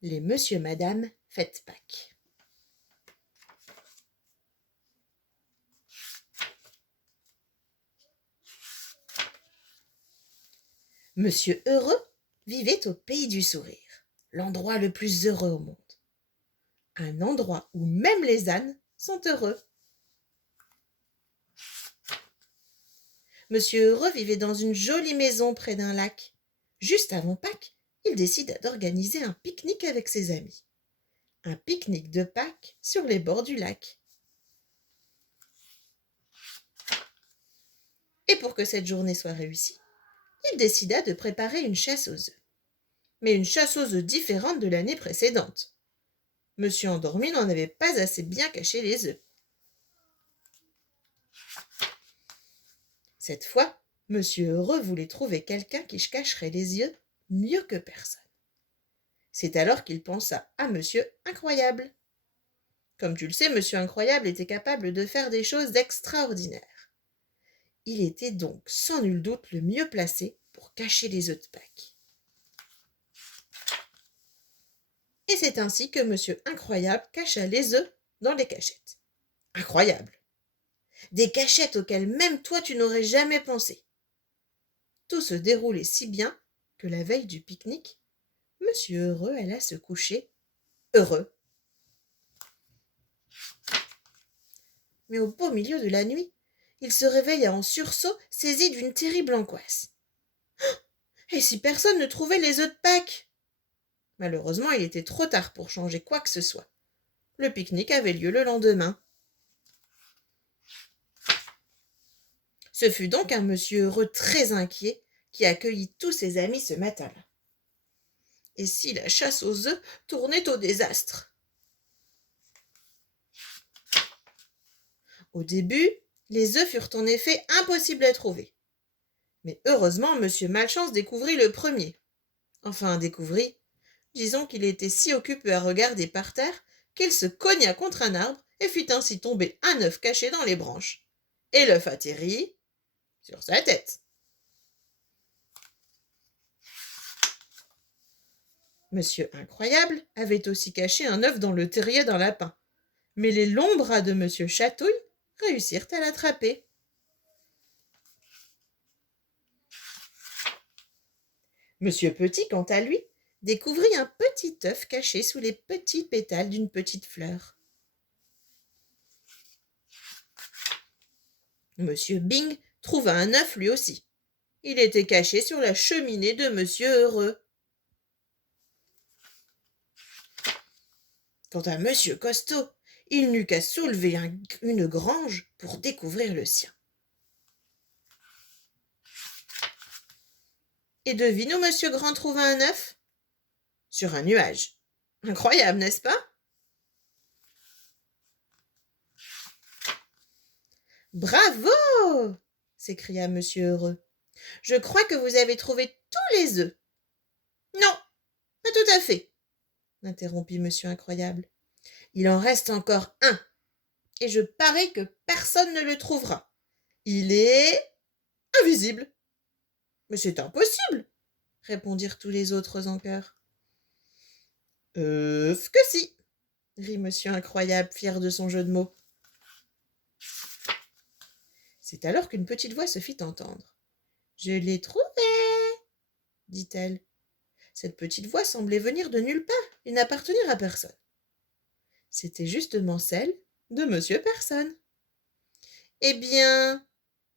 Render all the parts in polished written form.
Les Monsieur Madame fêtent Pâques. Monsieur Heureux vivait au pays du sourire, l'endroit le plus heureux au monde. Un endroit où même les ânes sont heureux. Monsieur Heureux vivait dans une jolie maison près d'un lac. Juste avant Pâques, il décida d'organiser un pique-nique avec ses amis. Un pique-nique de Pâques sur les bords du lac. Et pour que cette journée soit réussie, il décida de préparer une chasse aux œufs. Mais une chasse aux œufs différente de l'année précédente. Monsieur Endormi n'en avait pas assez bien caché les œufs. Cette fois, Monsieur Heureux voulait trouver quelqu'un qui cacherait les yeux mieux que personne. C'est alors qu'il pensa à Monsieur Incroyable. Comme tu le sais, Monsieur Incroyable était capable de faire des choses extraordinaires. Il était donc sans nul doute le mieux placé pour cacher les œufs de Pâques. Et c'est ainsi que Monsieur Incroyable cacha les œufs dans les cachettes. Incroyable! Des cachettes auxquelles même toi tu n'aurais jamais pensé. Tout se déroulait si bien que la veille du pique-nique, Monsieur Heureux alla se coucher heureux. Mais au beau milieu de la nuit, il se réveilla en sursaut, saisi d'une terrible angoisse. Et si personne ne trouvait les œufs de Pâques? Malheureusement, il était trop tard pour changer quoi que ce soit. Le pique-nique avait lieu le lendemain. Ce fut donc un monsieur heureux très inquiet qui accueillit tous ses amis ce matin-là. Et si la chasse aux œufs tournait au désastre? Au début, les œufs furent en effet impossibles à trouver. Mais heureusement, monsieur Malchance découvrit le premier. Enfin, découvrit. Disons qu'il était si occupé à regarder par terre qu'il se cogna contre un arbre et fit ainsi tomber un œuf caché dans les branches. Et l'œuf atterrit sur sa tête. Monsieur Incroyable avait aussi caché un œuf dans le terrier d'un lapin. Mais les longs bras de monsieur Chatouille réussirent à l'attraper. Monsieur Petit, quant à lui, découvrit un petit œuf caché sous les petits pétales d'une petite fleur. Monsieur Bing trouva un œuf lui aussi. Il était caché sur la cheminée de Monsieur Heureux. Quant à Monsieur Costaud, il n'eut qu'à soulever une grange pour découvrir le sien. Et devine où Monsieur Grand trouva un œuf? Sur un nuage. Incroyable, n'est-ce pas? Bravo! S'écria Monsieur Heureux. Je crois que vous avez trouvé tous les œufs. Non, pas tout à fait, interrompit Monsieur Incroyable. Il en reste encore un, et je parie que personne ne le trouvera. Il est invisible. Mais c'est impossible, répondirent tous les autres en chœur. Que si, rit Monsieur Incroyable, fier de son jeu de mots. C'est alors qu'une petite voix se fit entendre. Je l'ai trouvé, dit-elle. Cette petite voix semblait venir de nulle part et n'appartenir à personne. C'était justement celle de Monsieur Personne. Eh bien,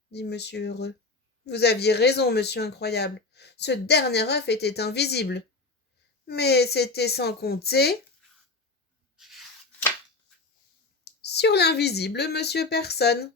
dit Monsieur Heureux, vous aviez raison, Monsieur Incroyable. Ce dernier œuf était invisible. Mais c'était sans compter sur l'invisible Monsieur Personne.